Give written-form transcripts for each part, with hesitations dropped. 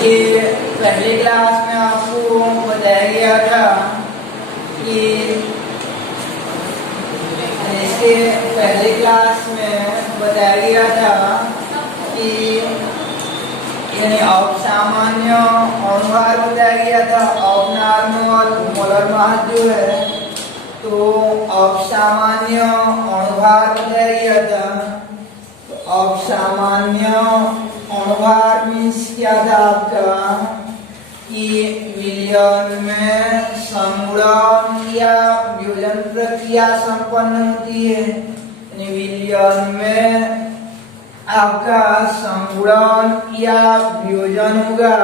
इसके पहले क्लास में आपको बताया गया था कि इसके पहले क्लास में बताया गया था कि यानी असामान्य अणुभार बताया गया था। अबनॉर्मल मोलर मास जो है तो असामान्य अणुभार बताया गया था। तो असामान्य अणुभार मीन्स क्या था आपका कि विलयन में संगुणन या वियोजन प्रक्रिया संपन्न होती है। यानी विलयन में आपका संगुणन या वियोजन होगा।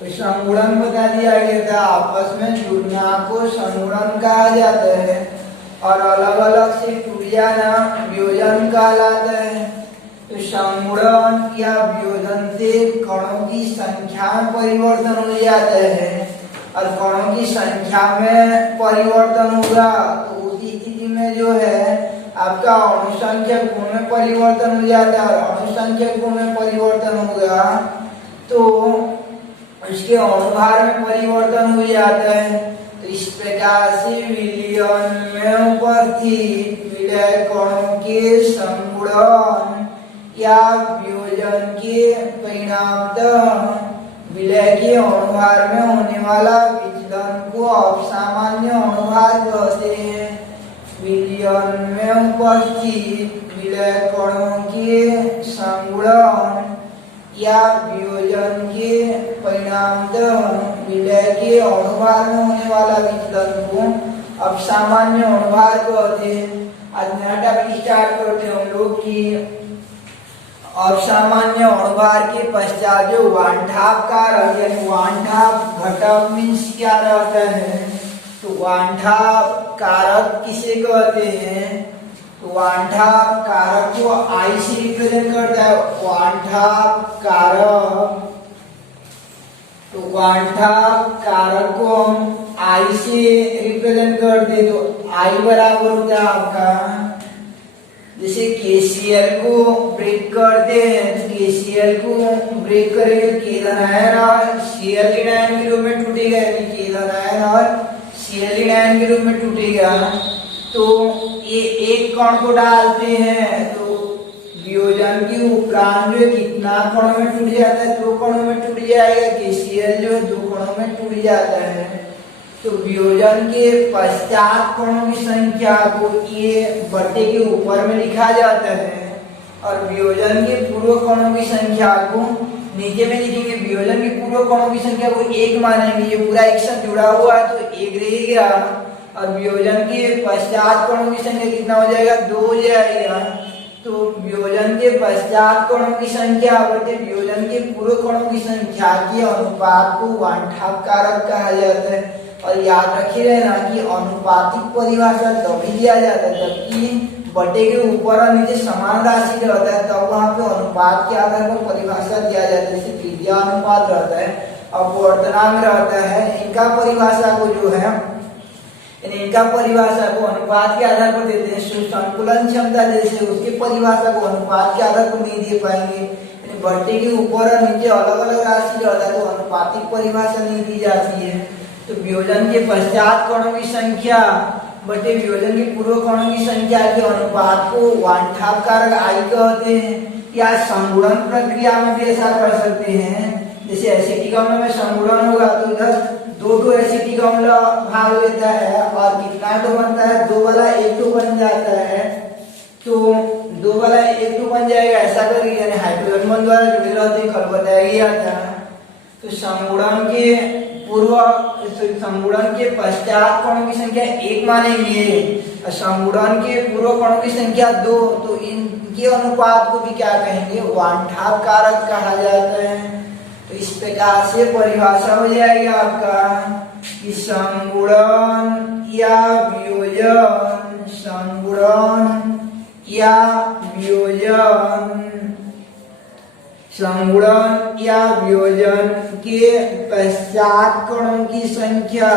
तो संगुणन बता दिया गया था, आपस में जुड़ना को संगुणन कहा जाता है और अलग अलग से टूट जाना वियोजन कहलाता है। तो संगुणन या वियोजन से कणों की संख्या में परिवर्तन हो जाता है और कणों की संख्या में परिवर्तन होगा तो उसी स्थिति में जो है आपका अणुसंख्यक गुण में परिवर्तन हो जाता है और अणुसंख्यक गुण में परिवर्तन होगा तो उसके अणुभार में परिवर्तन हो जाता है। तो इस प्रकार से विलयन में उपस्थित विलय कणों के संगुणन या वियोजन के परिणामतः विलय के अणुभार में होने वाला विचलन को असामान्य अणुभार कहते हैं। विलयन में उपस्थित विलय कणों के संगुणन या वियोजन के परिणामतः विलय के अणुभार में होने वाला विचलन को असामान्य अणुभार कहते हैं। आज नया टॉपिक स्टार्ट करते हैं हम लोग की असामान्य अणुभार के पश्चात जो वन हाफ कारक यानी वन हाफ घटक मीन्स क्या रहता है। तो वन हाफ कारक किसे कहते हैं। तो वन हाफ कारक को आई से रिप्रेजेंट करता है। वन हाफ कारक तो वन हाफ कारक को हम आई से रिप्रेजेंट करते तो आई बराबर होता है आपका जैसे KCl को ब्रेक करते हैं तो KCl को ब्रेक करेंगे के धन आयन और Cl ऋण आयन के रूप में टूटेगा यानी के धन आयन और Cl ऋण आयन के रूप में टूटेगा। तो ये एक कण को डालते हैं तो वियोजन के उपरांत जो कितना कणों में टूट जाता है, 2 कणों में टूट जाएगा। KCl जो है 2 कणों में टूट जाता है। तो वियोजन के पश्चात कणों की संख्या को ये बट्टे के ऊपर में लिखा जाता है और वियोजन के पूर्व कणों की संख्या को नीचे में लिखेंगे। वियोजन के पूर्व कणों की संख्या को 1 मानेंगे, ये पूरा एक साथ जुड़ा हुआ है तो 1 रहेगा और वियोजन के पश्चात कणों की संख्या कितना हो जाएगा, 2 हो जाएगा। तो वियोजन के पश्चात कणों की संख्या बटे वियोजन के पूर्व कणों की संख्या के अनुपात को वन हाफ कारक कहा जाता है। और याद रखिए रहना कि अनुपातिक परिभाषा तभी दिया जाता है जबकि बटे के ऊपर और नीचे समान राशि रहता है, तब वहां पे अनुपात के आधार पर परिभाषा दिया जाता है। जैसे त्रिज्या अनुपात रहता है, अपवर्तनांक रहता है, इनका परिभाषा को जो है इनका परिभाषा को अनुपात के आधार पर देते हैं। संकुलन क्षमता जैसे उसकी परिभाषा को अनुपात के आधार पर नहीं दे पाएंगे। बट्टे के ऊपर और नीचे अलग अलग राशि रहता है तो अनुपातिक परिभाषा नहीं दी जाती है। तो वियोजन के पश्चात कणों की संख्या बटे वियोजन के पूर्व कणों की संख्या के अनुपात को वन हाफ कारक आई कहते हैं। या संगुणन प्रक्रिया में भी ऐसा कर सकते हैं। जैसे एसिटिक अम्ल में संगुणन होगा तो इधर 2 एसिटिक अम्ल भाग लेता है और कितना तो बनता है, 2 वाला 1 तो बन जाता है। तो 2 वाला 1 तो बन जाएगा ऐसा करके यानी हाइड्रोजन बंध द्वारा जुड़े रहते हैं, कल बताया गया था। तो संगुणन के पूर्व संगुणन के पश्चात कणों की संख्या 1 मानेंगे और संगुणन के पूर्व कणों की संख्या 2 तो इनके अनुपात को भी क्या कहेंगे, वन हाफ कारक कहा जाता है। तो इस प्रकार से परिभाषा हो जाएगी आपका कि संगुणन या वियोजन, संगुणन या वियोजन, संगुणन या वियोजन के पश्चात कणों की संख्या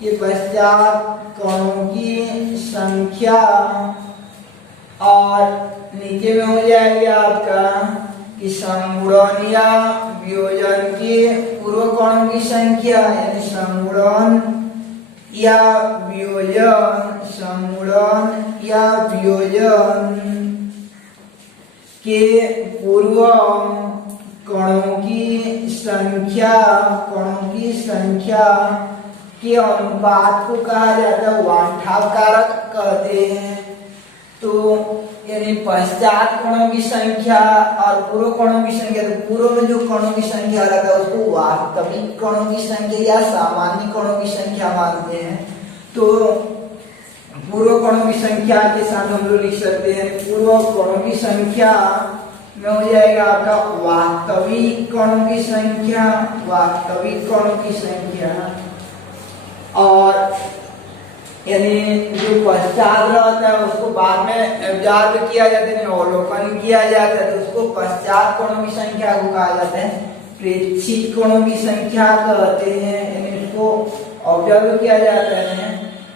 के पश्चात कणों की संख्या और नीचे में हो जाएगा आपका कि संगुणन या वियोजन के पूर्व कोणों की संख्या यानी संगुणन या वियोजन, संगुणन या वियोजन के पूर्व कोणों की संख्या के अनुपात को कहा जाता है वांठाव कारक कहते हैं। तो यानी पश्चात कोणों की संख्या और पूर्व कोणों की संख्या, तो पूर्व में जो कोणों की संख्या रहता है उसको वास्तविक कोणों की संख्या या सामान्य कोणों की संख्या मानते हैं। तो पूर्व कोणों की संख्या के साथ हम लोग लिख सकते हैं पूर्व कोणों की संख्या में हो जाएगा आपका वास्तविक कोणों की संख्या, वास्तविक कोणों की संख्या, और यानी जो पश्चात रहता है उसको बाद में एब्जॉर्ब किया जाता है, अवलोकन किया जाता है, तो उसको पश्चात कोणों की संख्या को कहा जाता है प्रेक्षित कोणों की संख्या कहते हैं। यानी इसको ऑब्जर्व किया जाता है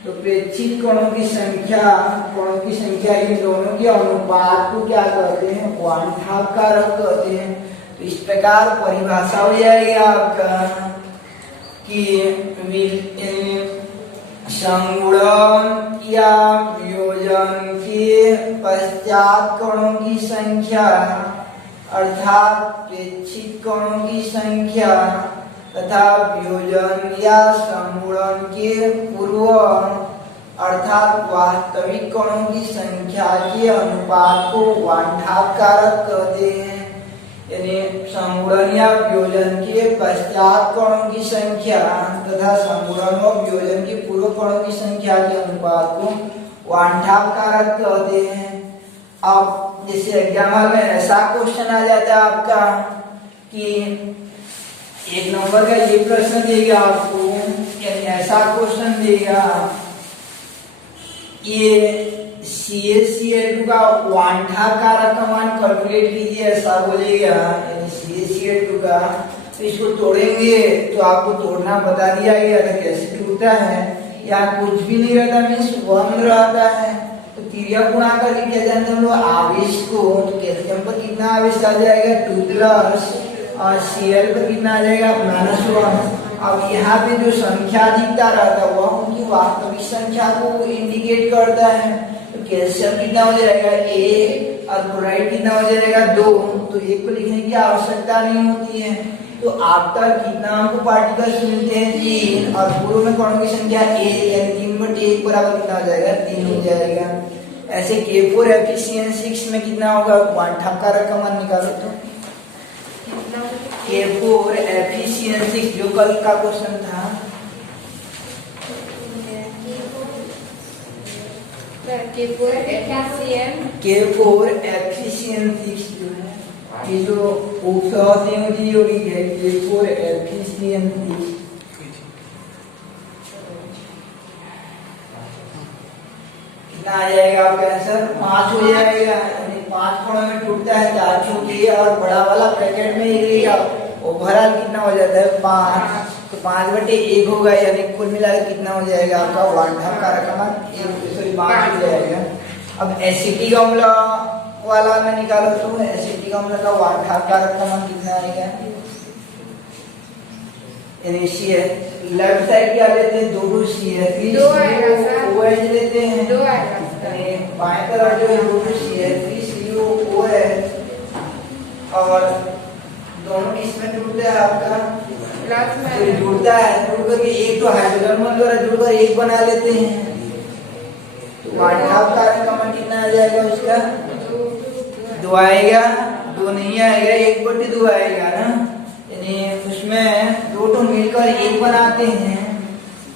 तो प्रेक्षित कोणों की संख्या इन दोनों के अनुपात को क्या कहते हैं वांठाव कारक कहते हैं। तो इस प्रकार परिभाषा हो जाएगी आपका कि संगुणन या वियोजन के पश्चात कोणों की संख्या अर्थात प्रेक्षित कोणों की संख्या तथा वियोजन या संगुणन के पूर्व अर्थात वास्तविक कोणों की संख्या के अनुपात को वांठाव कारक कहते हैं। यानी संगुणन या वियोजन के पश्चात कोणों की संख्या तथा संगुणन और वियोजन के पूर्व कोणों की संख्या के अनुपात को वांठाव कारक कहते हैं। अब जैसे एग्जाम में ऐसा क्वेश्चन आ जाता है आपका कि एक नंबर का ये प्रश्न देगा आपको, यानी ऐसा क्वेश्चन देगा ये CaCl2 का वांठाव कारक का मान कैलकुलेट कीजिए, ऐसा बोलेगा। यानी CaCl2 का, तो इसको तोड़ेंगे तो आपको तोड़ना बता दिया गया था कैसे टूटता है। यहाँ कुछ भी नहीं रहता, मीन्स 1 रहता है। तो क्रिया गुणा करके क्या जानते हैं हम लोग आवेश को, तो कैल्शियम पर कितना आवेश आ जाएगा 2 प्लस और Cl पर कितना आ जाएगा -1। अब यहाँ पे जो संख्या दिखता रहता है वह उनकी वास्तविक संख्या को इंडिकेट करता है। तो कैल्शियम कितना हो जाएगा 1 और क्लोराइड कितना हो जाएगा 2, तो 1 को लिखने की आवश्यकता नहीं होती है। तो आफ्टर कितना हमको पार्टिकल्स मिलते हैं 3 और पूर्व में कोणों की संख्या 1 यानी 3/1 बराबर कितना हो जाएगा 3 हो जाएगा। ऐसे K4 Fe6 में कितना होगा वांठाव कारक का मान निकालो तो K4 Fe6 जो कल का क्वेश्चन था K4 Fe6 जो है ये जो उपसहसंयोजी यौगिक है K4 Fe6 कितना आ जाएगा आपका आंसर 5 हो जाएगा। यानी 5 कोणों में टूटता है 4 छोटी और बड़ा वाला ब्रैकेट में ही रहेगा। ओवरऑल कितना हो जाता है 5, तो 5/1 होगा। यानी कुल मिलाकर कितना हो जाएगा आपका वांठाव कारक का मान 5 हो जाएगा। अब एसिटिक अम्ल वाला में निकालो तो एसिटिक अम्ल का वांठाव कारक का मान कितना आएगा। लेफ्ट साइड क्या लेते हैं 2 CH3 लेते हैं, 2 बाएं तरफ जो है 2 CH3CO है और दोनों इसमें जुड़ता है आपका प्लस में जुड़ता है, जुड़ करके एक तो हाइड्रोजन बॉन्ड द्वारा जुड़कर एक बना लेते हैं। तो वांठाव कारक का मान कितना आ जाएगा उसका 2 आएगा, 2 नहीं आएगा 1/2 आएगा ना। यानी उसमें 2 तो मिलकर एक बनाते हैं।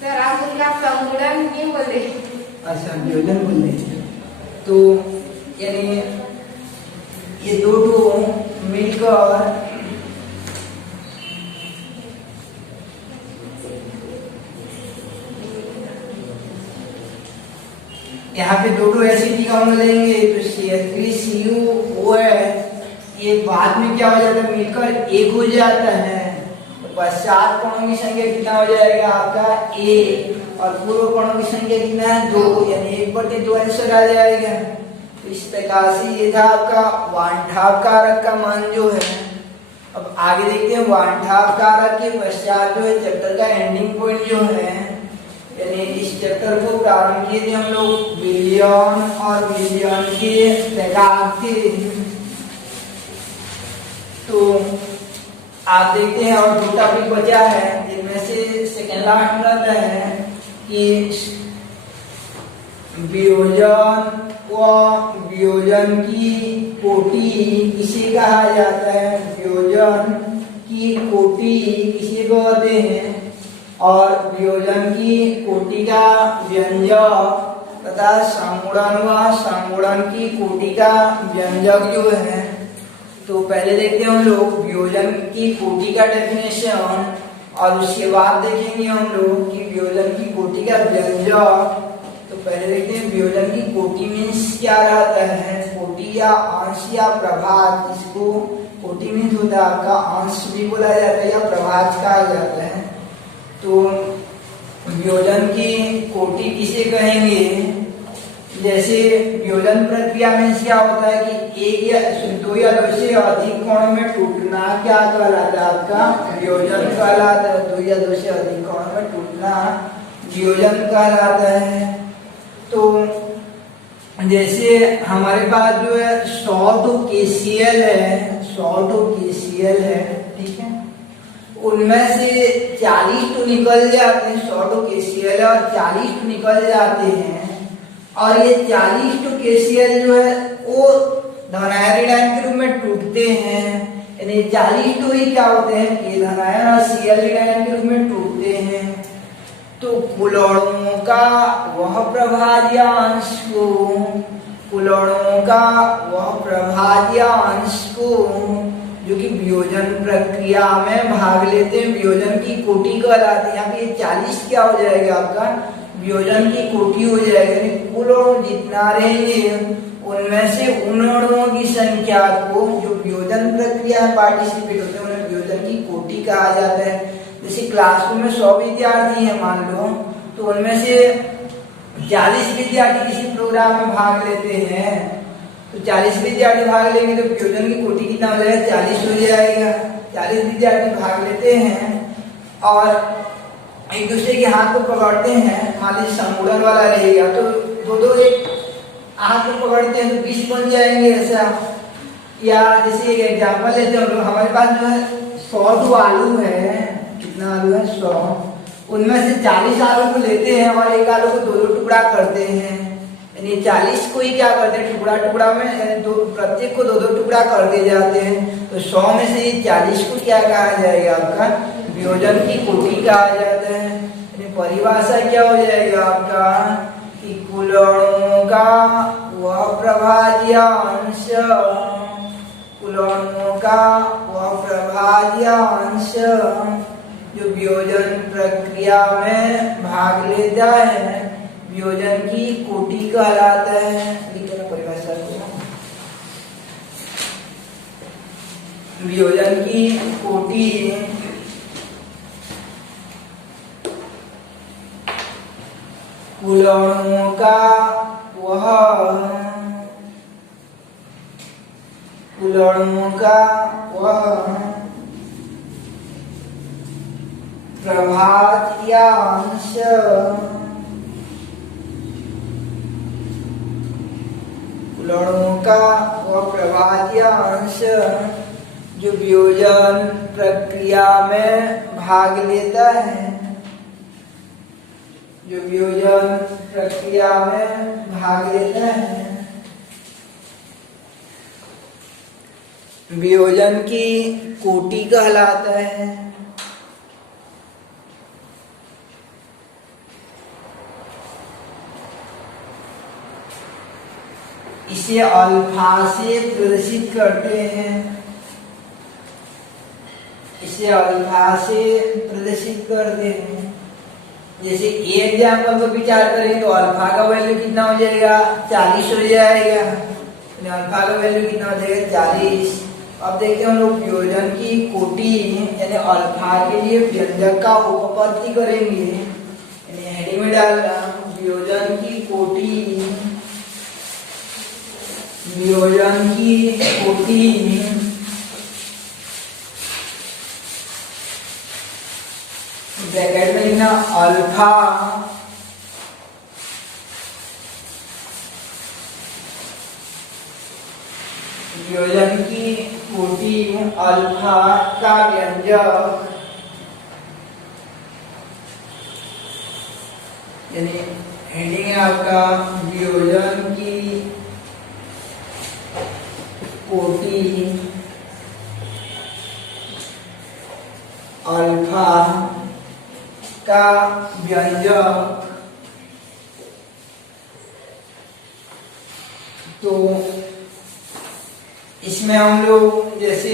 सर आप उनका संगुणन क्यों बोल रहे? अच्छा वियोजन बोल रहे हैं। तो यानी ये 2 तो मिलकर यहाँ पे 2 एसिटिक अम्ल लेंगे तो CH3CuO है, ये बाद में क्या हो जाता है मिलकर एक हो जाता है। तो पश्चात कोणों की संख्या कितना हो जाएगा आपका 1 और पूर्व कोणों की संख्या कितना है 2, यानी 1/2 आंसर आ जाएगा। तो इस प्रकार से ये था आपका वांठाव कारक का मान जो है अब आगे देखते हैं वांठाव कारक के पश्चात जो है चैप्टर का एंडिंग पॉइंट जो है, यानी इस चैप्टर को प्रारंभ किए थे हम लोग विलियन और विलियन के प्रकार थे। तो आप देखते हैं और 2 टॉपिक बचा है, जिनमें से सेकेंड लास्ट रहता है कि वियोजन व वियोजन की कोटि किसे कहा जाता है, वियोजन की कोटि किसे कहते हैं, और वियोजन की कोटि का व्यंजक तथा संगुणन व संगुणन की कोटि का व्यंजक जो है। तो पहले देखते हैं हम लोग वियोजन की कोटि का डेफिनेशन, और उसके बाद देखेंगे हम लोग कि वियोजन की कोटि का व्यंजक। तो पहले देखते हैं वियोजन की कोटि मीन्स क्या रहता है, कोटि या अंश या प्रभाज। इसको कोटि मीन्स होता है आपका अंश भी बोला जाता है या प्रभाज कहा जाता है। तो वियोजन की कोटि किसे कहेंगे, जैसे वियोजन प्रक्रिया में क्या होता है कि 1 या 2 या 2 से अधिक कोणों में टूटना क्या कहलाता है, आपका वियोजन कहलाता है। 2 या 2 से अधिक कोणों में टूटना वियोजन कहलाता है। तो जैसे हमारे पास जो है 100 KCl है, 100 KCl है, ठीक है, उनमें से 40 तो निकल जाते हैं, 100 KCl और 40 तो निकल जाते हैं, और ये 40 KCl जो है वो धनायन ऋणायन के रूप में टूटते हैं, यानी 40 ही क्या होते हैं कि धनायन और Cl ऋणायन के रूप में टूटते हैं। तो कुल अणुओं का वह प्रभाज्यांश को, कुल अणुओं का वह प्रभाज्यांश को जो कि वियोजन प्रक्रिया में भाग लेते हैं, वियोजन की कोटि कहलाती है। यहाँ पे 40 क्या हो जाएगा, आपका वियोजन की कोटि हो जाएगा। कुल अणु जितना रहेंगे उनमें से उन अणुओं की संख्या को जो वियोजन प्रक्रिया में पार्टिसिपेट होते हैं उन्हें वियोजन की कोटि कहा जाता है। जैसे क्लासरूम में 100 विद्यार्थी हैं मान लो, तो उनमें से 40 विद्यार्थी किसी प्रोग्राम में भाग लेते हैं, तो 40 विद्यार्थी भाग लेंगे तो वियोजन की कोटि कितना हो जाएगा, 40 हो जाएगा। 40 विद्यार्थी भाग लेते हैं और एक दूसरे के हाथ को पकड़ते हैं, मान लीजिए संगुणन वाला रहेगा तो 2-2 एक हाथ को पकड़ते हैं तो 20 बन जाएंगे ऐसा। या जैसे एक एग्जाम्पल लेते हैं, हमारे पास जो है 100 आलू है, कितना आलू है 100, उनमें से 40 आलू को लेते हैं और एक आलू को 2-2 टुकड़ा करते हैं, यानी 40 को ही क्या करते हैं टुकड़ा टुकड़ा में, प्रत्येक को 2-2 टुकड़ा कर दिए जाते हैं। तो 100 में से 40 को क्या कहा जाएगा, आपका वियोजन की कोटि कहा जाता है। यानी परिभाषा क्या हो जाएगा आपका कि कुल अणुओं का वह प्रभाज्यांश, कुल अणुओं का वह प्रभाज्यांश जो वियोजन प्रक्रिया में भाग लेता है वियोजन की कोटि कहलाता है। लिखना परिभाषा को, वियोजन की कोटि कुल अणुओं का वह, कुल अणुओं का वह प्रभाज्यांश, कुल अणुओं का वह प्रभाज्यांश जो वियोजन प्रक्रिया में भाग लेता है, जो वियोजन प्रक्रिया में भाग लेता है, वियोजन की कोटि कहलाता है। इसे अल्फा से प्रदर्शित करते हैं, इसे अल्फा से प्रदर्शित करते हैं। जैसे एग्जाम्पल पर विचार करें तो अल्फा का वैल्यू कितना हो जाएगा, 40 हो जाएगा। अल्फा का वैल्यू कितना हो जाएगा, 40। अब देखते हैं हम लोग वियोजन की कोटि यानी अल्फा के लिए व्यंजक का उपपत्ति करेंगे, यानी हेडिंग में डालना वियोजन की कोटि, वियोजन की कोटि ब्रैकेट में लिखना अल्फा वियोजन की कोटि अल्फा का व्यंजक यानी हेडिंग है आपका वियोजन की कोटि अल्फा का व्यंजक। तो इसमें हम लोग जैसे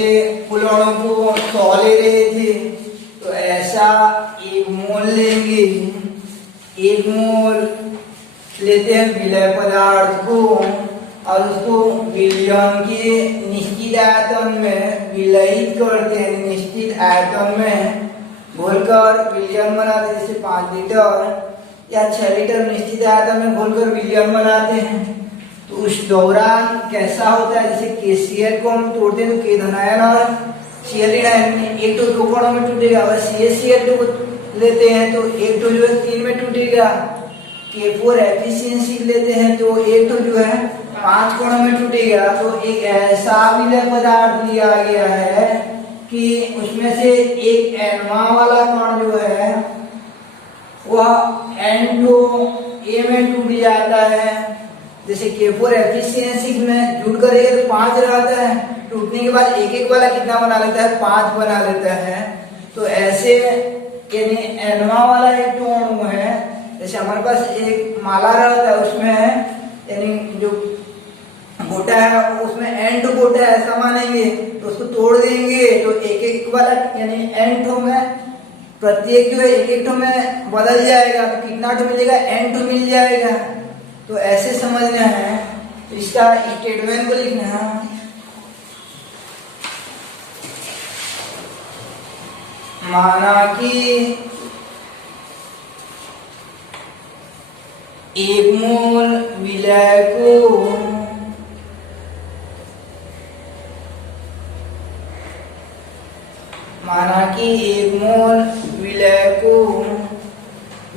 कुल अणु को 100 ले रहे थे, तो ऐसा एक मोल लेंगे, एक मोल लेते हैं विलय पदार्थ को और उसको विलयन के निश्चित आयतन में विलयित करते हैं। निश्चित आयतन में घोलकर विलयन बनाते हैं, जैसे 5 लीटर या 6 लीटर निश्चित आयतन में घोलकर विलयन बनाते हैं। तो उस दौरान कैसा होता है, जैसे KCl को हम तोड़ते हैं तो K धनायन और Cl ऋणायन एक तो 2 कोणों में टूटेगा, और CaCl को लेते हैं तो एक तो जो है 3 में टूटेगा। K4 एफिशिएंसी लेते हैं तो एक तो जो है 5 कोणों में टूटेगा। तो एक ऐसा विलय पदार्थ लिया गया है कि उसमें से एक N वाला कण जो है वह N2A में टूट जाता है। जैसे K4 एफिशिएंसी में जुड़ कर 5 रहता है, टूटने के बाद एक एक वाला कितना बना लेता है, 5 बना लेता है। तो ऐसे यानी N वाला एक तो अणु है, जैसे हमारे पास एक माला रहता है उसमें यानी जो गोटा है उसमें N2 गोटा है ऐसा मानेंगे, तो उसको तोड़ देंगे तो एक एक वाला यानी N2 में प्रत्येक जो है एक एक में बदल जाएगा, तो कितना टू मिलेगा, N2 मिल जाएगा। तो ऐसे समझना है। तो इसका स्टेटमेंट को लिखना है, माना कि एक मोल विलय को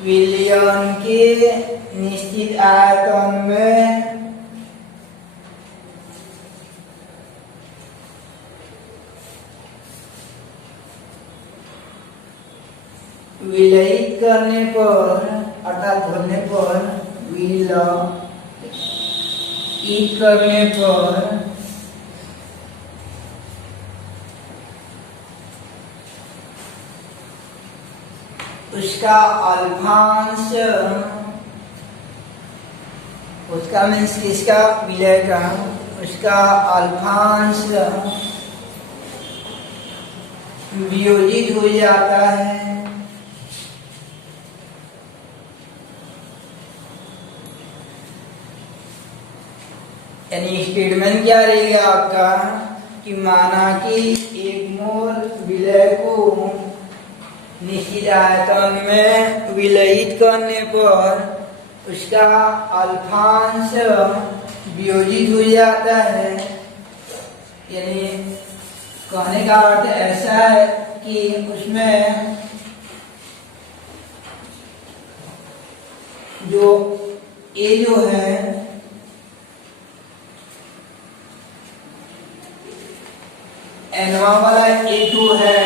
विलयन के निश्चित आयतन में विलयित करने पर अर्थात घोलने पर विलयित करने पर उसका अल्फांश, उसका मीन्स किसका, विलय का, उसका अल्फांश वियोजित हो जाता है। यानी स्टेटमेंट क्या रहेगा आपका कि माना कि एक मोल विलय को निश्चित आयतन में विलयित करने पर उसका अल्फांश वियोजित हो जाता है। यानी कहने का अर्थ ऐसा है कि उसमें जो ए जो है एनवा वाला A2 है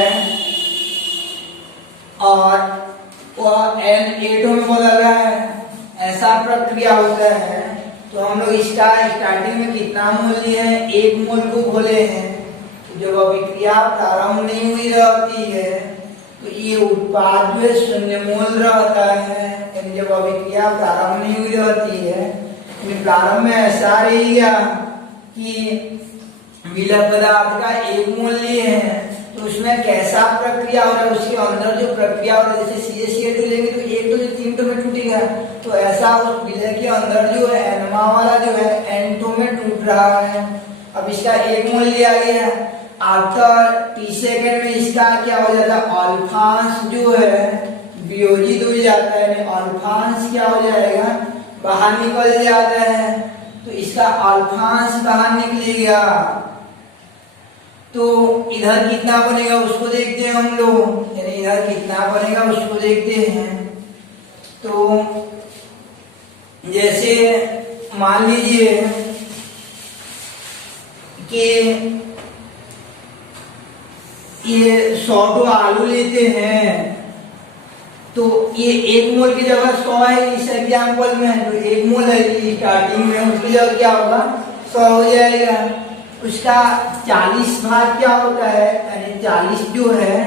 और वह N8 में बदल रहा है, ऐसा प्रक्रिया होता है। तो हम लोग इसका स्टार्टिंग में कितना मोल लिए हैं, 1 मोल को घोले हैं। जब अभिक्रिया प्रारंभ नहीं हुई रहती है तो ये उत्पाद जो है 0 मोल रहता है। यानी जब अभिक्रिया प्रारंभ नहीं हुई रहती है, प्रारंभ में ऐसा रहेगा कि विलय पदार्थ का 1 मोल लिए हैं तो उसमें कैसा प्रक्रिया हो रहा है, उसके अंदर जो प्रक्रिया हो रहा है, जैसे CaCl2 लेंगे तो 1 तो 3 में टूटेगा, तो ऐसा उस विलय के अंदर जो है N वाला जो है N2 में टूट रहा है। अब इसका 1 मोल लिया गया, आफ्टर t सेकेंड में इसका क्या हो जाता है, अल्फांश जो है वियोजित हो जाता है। अल्फांश क्या हो जाएगा, बाहर निकल जाता है। तो इसका अल्फांश बाहर निकलेगा तो इधर कितना बनेगा उसको देखते हैं हम लोग, यानी इधर कितना बनेगा उसको देखते हैं। तो जैसे मान लीजिए कि ये 100 आलू लेते हैं, तो ये 1 मोल की जगह 100 है इस एग्जाम्पल में, तो 1 मोल है स्टार्टिंग में, उसकी जगह क्या होगा 100 हो जाएगा। उसका 40 भाग क्या होता है, यानी 40 जो है,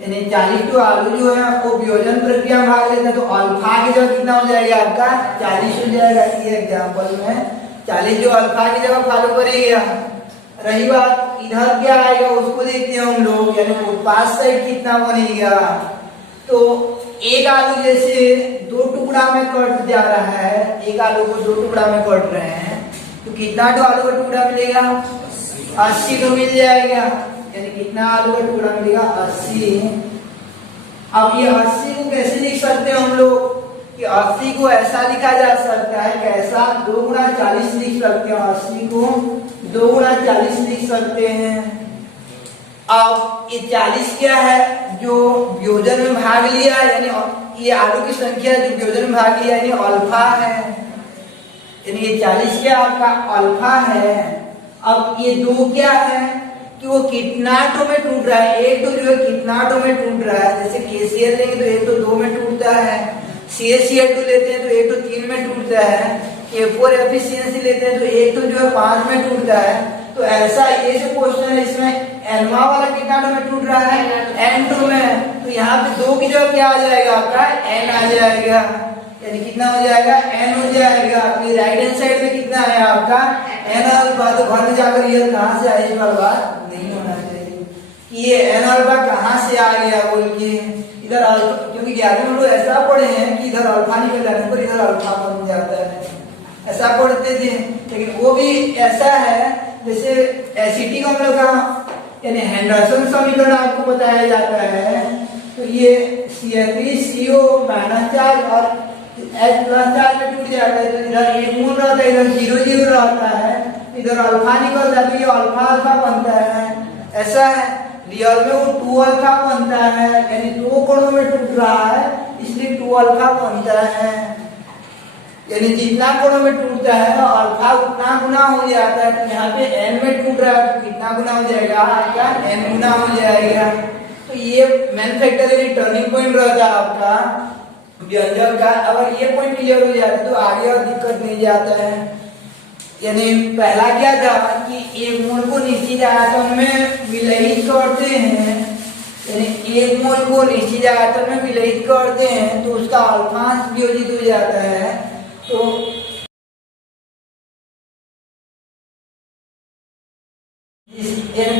यानी 40 जो आलू जो है वो वियोजन प्रक्रिया में भाग लेता है, तो अल्फा की जगह कितना हो जाएगा आपका 40 हो जाएगा। ये एग्जाम्पल में 40 जो अल्फा की जगह फॉलो करेगा। रही बात इधर क्या आएगा उसको देखते हैं हम लोग, यानी उत्पाद साइड कितना बनेगा। तो एक आलू जैसे 2 टुकड़ा में कट जा रहा है, एक आलू को 2 टुकड़ा में कट रहे हैं, तो कितना तो आलू का टुकड़ा मिलेगा 80 को मिल जाएगा, यानी कितना आलू का टुकड़ा मिलेगा 80। अब ये 80 को कैसे लिख सकते हैं हम लोग कि 80 को ऐसा लिखा जा सकता है, कैसा 2 गुणा 40 लिख सकते हैं, 80 को 2 गुणा 40 लिख सकते हैं। अब ये 40 क्या है, जो वियोजन में भाग लिया, यानी ये आलू की संख्या जो वियोजन में भाग लिया, यानी अल्फा है, यानी ये 40 क्या आपका अल्फा है। अब ये 2 क्या है कि वो कितना टो में टूट रहा है, एक तो जो है कितना टो में टूट रहा है, जैसे KCl लेंगे तो एक तो 2 में टूटता है, CaCl2 लेते हैं तो एक तो 3 में टूटता है, K4 एफिशिएंसी लेते हैं तो एक तो जो है 5 में टूटता है। तो ऐसा ये जो क्वेश्चन है इसमें एनवा वाला कितना टो में टूट रहा है N2 में, तो यहाँ पे 2 की जगह क्या आ जाएगा आपका N आ जाएगा, यानी कितना हो जाएगा N हो जाएगा। अपनी राइट हैंड साइड में कितना है आपका N अल्फा, तो घर में जाकर ये कहाँ से आया, इस बात नहीं होना चाहिए कि ये N अल्फा कहाँ से आ गया बोल के। इधर अल्फा, क्योंकि 11वीं में लोग ऐसा पढ़े हैं कि इधर अल्फा निकल जाने पर इधर अल्फा बन जाता है, ऐसा पढ़ते थे। लेकिन वो भी ऐसा है जैसे एसिटिक अम्ल का यानी हेंडरसन समीकरण आपको बताया जाता है, तो ये CH3CO माइनस चार्ज और H प्लस चार्ज में टूट जाता है, तो इधर 1 मोल रहता है, इधर 0 रहता है, इधर अल्फा निकलता है, तो ये अल्फा अल्फा बनता है। ऐसा है रियल में वो 2 अल्फा बनता है, यानी 2 कोणों में टूट रहा है इसलिए 2 अल्फा बनता है, यानी जितना कोणों में टूटता है अल्फा उतना गुना हो जाता है। तो यहाँ पे n में टूट रहा है तो कितना गुना हो जाएगा आपका n गुना हो जाएगा। तो ये मेन फैक्टर यानी टर्निंग पॉइंट रहता है आपका व्यंजक का। अगर ये पॉइंट क्लियर हो जाता है तो आगे और दिक्कत नहीं जाता है। यानी पहला क्या था कि एक मोल को निश्चित आयतन में विलयित करते हैं, यानी एक मोल को निश्चित आयतन में विलयित करते हैं तो उसका अल्फांश वियोजित हो जाता है। तो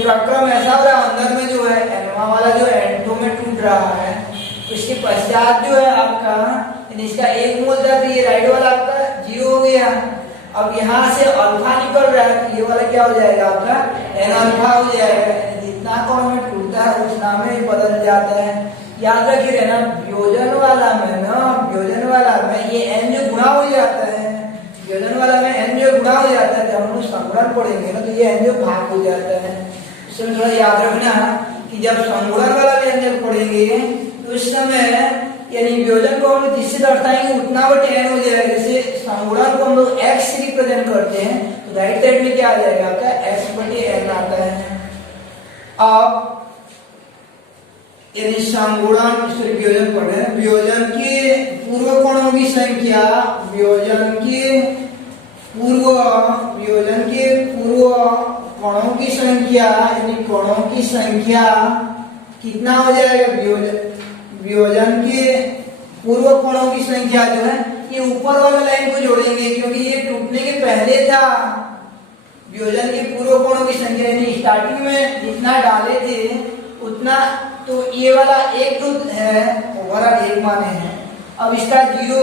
प्रक्रम ऐसा हो रहा है, अंदर में जो है एनवा वाला जो N2 में टूट रहा है, उसके पश्चात जो है आपका इसका 1 मोल था, तो ये राइट वाला आपका 0 हो गया। अब यहाँ से अल्फा निकल रहा है तो ये वाला क्या हो जाएगा आपका N अल्फा हो जाएगा। जितना कोण में टूटता है उतना में बदल जाता है। याद रखिए ना वियोजन वाला में ये n जो गुणा हो जाता है, वियोजन वाला में n जो गुणा हो जाता है, जब हम संगुणन पढ़ेंगे ना तो ये n जो भाग हो जाता है। इसमें थोड़ा याद रखना कि जब संगुणन वाला व्यंजक पढ़ेंगे तो उस समय यानी वियोजन को हम लोग जिससे दर्शाएंगे उतना बटे n हो जाएगा। जैसे संगुणन को हम लोग x से रिप्रेजेंट करते हैं तो राइट साइड में क्या आ जाएगा आपका x बटे n आता है। अब यानी संगुणन फिर वियोजन पढ़ रहे हैं, वियोजन के पूर्व कोणों की संख्या, वियोजन के पूर्व कोणों की संख्या, यानी कोणों की संख्या कितना हो जाएगा वियोजन के पूर्व कोणों की संख्या जो है ये ऊपर वाले लाइन को जोड़ेंगे क्योंकि ये टूटने के पहले था। वियोजन के पूर्व कोणों की संख्या यानी स्टार्टिंग में जितना डाले थे उतना, तो ये वाला 1 तो है ओवरऑल 1 माने हैं। अब इसका 0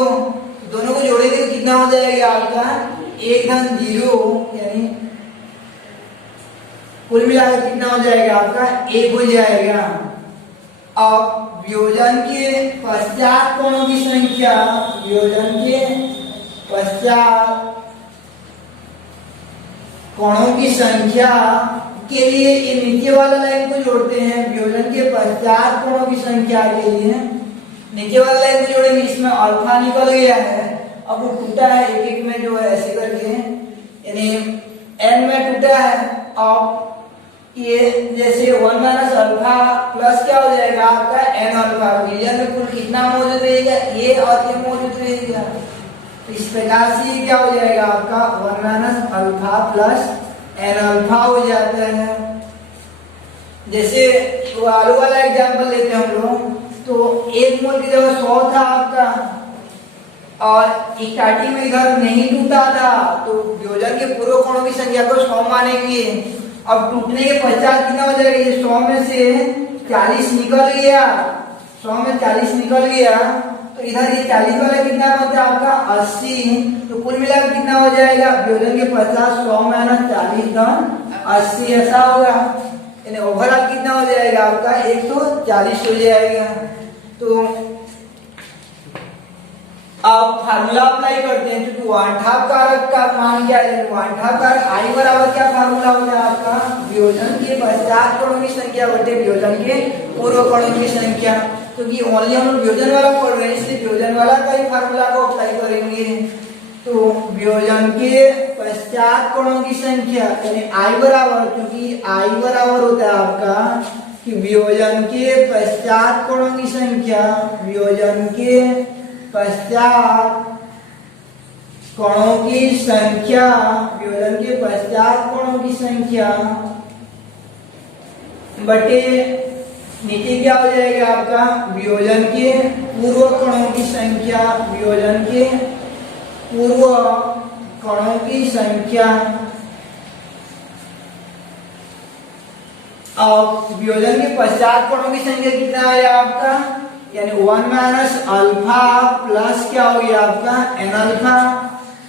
दोनों को जोड़ेंगे तो कितना हो जाएगा आपका 1 धन 0, यानी कुल मिलाकर कितना हो जाएगा आपका 1 हो जाएगा। अब वियोजन के पश्चात कोणों की संख्या, वियोजन के पश्चात कोणों की संख्या के लिए ये नीचे वाला लाइन को जोड़ते हैं वियोजन के पश्चात कोणों की संख्या के लिए। नीचे वाला लाइन को जोड़ेंगे, इसमें अल्फा निकल गया है, अब वो टूटा है एक एक में जो है ऐसे करके, यानी n में टूटा है। अब ये जैसे 1 माइनस अल्फा प्लस क्या हो जाएगा आपका n अल्फा, वियोजन में कुल कितना मौजूद रहेगा, ये और ये मौजूद रहेगा। तो इस प्रकार से ये क्या हो जाएगा आपका 1 minus alpha plus n alpha हो जाता है। जैसे वो आलू वाला एग्जांपल लेते हैं हम लोग, तो 1 मोल की जगह 100 था आपका, और स्टार्टिंग में इधर नहीं टूटा था, तो वियोजन के पूर्व कोणों की संख्या को 100 मानेंगे। अब टूटने के पश्चात कितना हो जाएगा, ये 100 में से 40 निकल गया, 100 में 40 निकल गया, तो इधर ये 40 वाला कितना होता है आपका 80, तो कुल मिलाकर कितना हो जाएगा वियोजन के पश्चात 100 माइनस 40 धन 80 ऐसा होगा। यानी ओवरऑल कितना हो जाएगा आपका 140 हो जाएगा। तो आप फार्मूला अप्लाई करते हैं, क्योंकि 1/2 कारक का मान क्या है, 1/2 कारक आई बराबर क्या फार्मूला होता है आपका वियोजन के पश्चात कोणों की संख्या बटे वियोजन के पूर्व कोणों की संख्या। क्योंकि ओनली हम वियोजन वाला पढ़ रहे हैं, इसलिए वियोजन वाला का ही फार्मूला को अप्लाई करेंगे। तो वियोजन के पश्चात कोणों की संख्या यानी आई बराबर, क्योंकि आई बराबर होता है आपका कि वियोजन के पश्चात कोणों की संख्या, वियोजन के पश्चात कोणों की संख्या, वियोजन के पश्चात कोणों की संख्या बटे नीचे क्या हो जाएगा आपका वियोजन के पूर्व कोणों की संख्या, वियोजन के पूर्व कोणों की संख्या। अब वियोजन के पश्चात कोणों की संख्या कितना है आपका, यानी 1 माइनस अल्फा प्लस क्या हो गया आपका n अल्फा,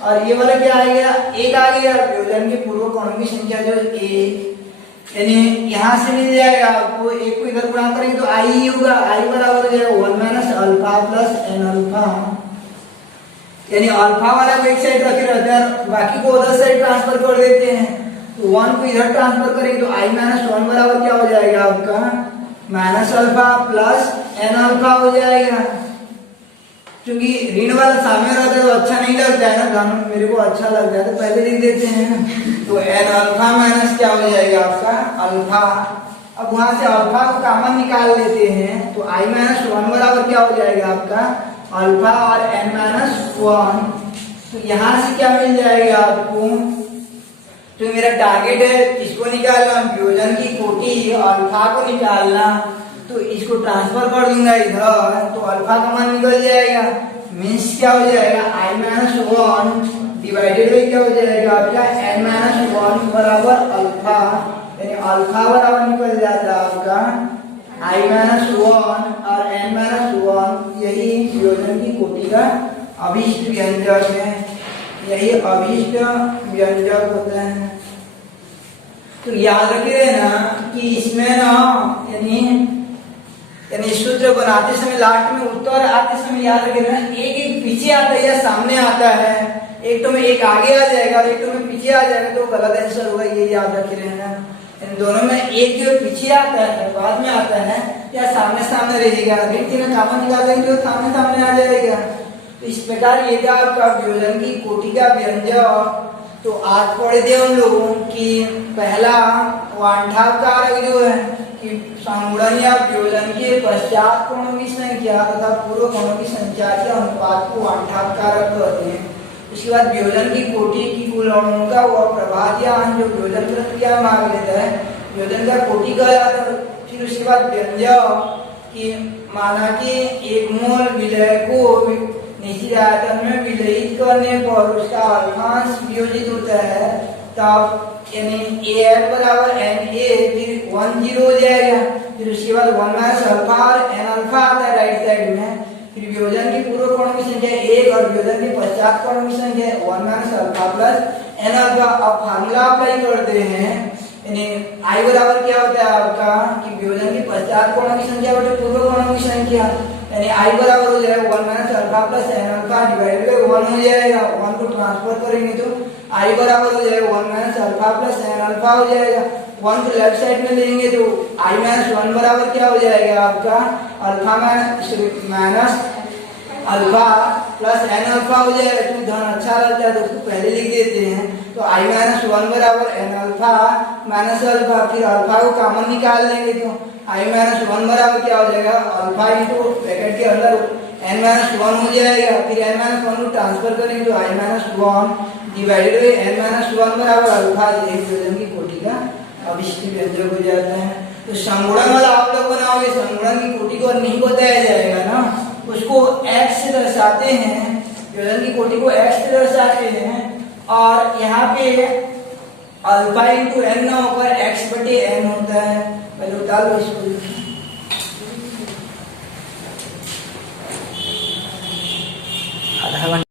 और ये वाला क्या आ गया 1 आ गया, वियोजन के पूर्व कोणों की संख्या जो 1, यानी यहां से मिल जाएगा आपको 1 को इधर गुणा करेंगे तो आई ही होगा, आई बराबर हो जाएगा 1 minus alpha plus n alpha. यानी अल्फा वाला को एक साइड रखे रहते हैं, बाकी को उधर साइड ट्रांसफर कर देते हैं, तो 1 को इधर ट्रांसफर करेंगे तो आई माइनस 1 बराबर क्या हो जाएगा आपका minus alpha plus n alpha हो जाएगा। क्योंकि ऋण वाला सामने रहता है तो अच्छा नहीं लगता है ना, धन मेरे को अच्छा लगता है तो पहले लिख देते हैं, तो n अल्फा माइनस क्या हो जाएगा आपका अल्फा। अब वहां से अल्फा को कॉमन निकाल लेते हैं, तो i माइनस 1 बराबर क्या हो जाएगा आपका अल्फा और n माइनस 1। तो यहाँ से क्या मिल जाएगा आपको, तो मेरा टारगेट है इसको निकालना, वियोजन की कोटि अल्फा को निकालना, तो इसको ट्रांसफर कर दूंगा इधर, तो अल्फा का मान निकल जाएगा, मीन्स क्या हो जाएगा i माइनस 1 डिवाइडेड बाई क्या हो जाएगा आपका n माइनस 1 बराबर अल्फा, यानी अल्फा बराबर निकल जाता है आपका i माइनस 1 और n माइनस 1। यही वियोजन की कोटि का अभीष्ट व्यंजक है, यही अभीष्ट व्यंजक होता है। तो याद रखिए ना कि इसमें ना यानी सूत्र बनाते समय लास्ट में उत्तर आते समय याद रखिए ना, एक एक पीछे आता है या सामने आता है, एक तो में एक आगे आ जाएगा और एक तो में पीछे आ जाएगा, तो गलत आंसर होगा, ये याद रख रहना। इन दोनों में एक जो पीछे आता है बाद में आता है या सामने सामने रहेगा, में कॉमन निकाल देंगे तो सामने सामने आ जाएगा। तो इस प्रकार ये था आपका वियोजन की कोटि का व्यंजक। तो आज पढ़े थे हम लोगों की पहला 1/2 कारक जो है कि संगुणन या वियोजन के पश्चात कोणों की संख्या तथा पूर्व कोणों की संख्या के अनुपात को 1/2 कारक कहते हैं। उसके बाद वियोजन की कोटि की कुल अणुओं का वह प्रभाज्यान जो वियोजन प्रक्रिया में भाग लेता है, वियोजन का कोटि कहा जाता है। फिर उसके बाद व्यंजक कि माना कि 1 मोल विलय को निश्चित आयतन में विलयित करने पर उसका अल्फांश वियोजित होता है, तब यानी AL बराबर NA फिर 1 0 हो जाएगा। फिर उसके बाद 1 माइनस अल्फा और n अल्फा आता है राइट साइड में। फिर वियोजन की पूर्व कोणों की संख्या 1 और वियोजन के पश्चात कोणों की संख्या 1 minus alpha plus n alpha. अब फार्मूला अप्लाई करते हैं, यानी I बराबर क्या होता है आपका कि वियोजन के पश्चात कोणों की संख्या बटे पूर्व कोणों की संख्या, यानी I बराबर हो जाएगा 1 minus alpha plus n alpha divided by 1 हो जाएगा। 1 को ट्रांसफर करेंगे तो आई बराबर हो जाएगा 1 minus alpha plus N alpha हो जाएगा। 1 को लेफ्ट साइड में लेंगे तो आई माइनस 1 बराबर क्या हो जाएगा आपका alpha minus alpha plus N alpha हो जाएगा। तो धन अच्छा लगता है तो उसको पहले लिख देते हैं। तो आई माइनस 1 बराबर एन अल्फा माइनस अल्फा, फिर अल्फा को कॉमन निकाल लेंगे तो आई माइनस 1 बराबर क्या हो जाएगा अल्फा इंटू ब्रैकेट के अंदर एन माइनस 1 हो जाएगा। फिर एन माइनस 1 को ट्रांसफर करेंगे तो i minus 1 divided by n minus 1 बराबर अल्फा, एक व्यंजन की कोटि का अभिष्ट व्यंजक हो जाता है। तो संगुणन वाला आप लोग बनाओगे, संगुणन की कोटि को नहीं बताया जाएगा ना, उसको x से दर्शाते हैं, व्यंजन की कोटि को x से दर्शाते हैं। और यहाँ पे अल्फा इंटू एन ना होकर x बटे एन होता है। पहले उतार लो इसको, आधा घंटा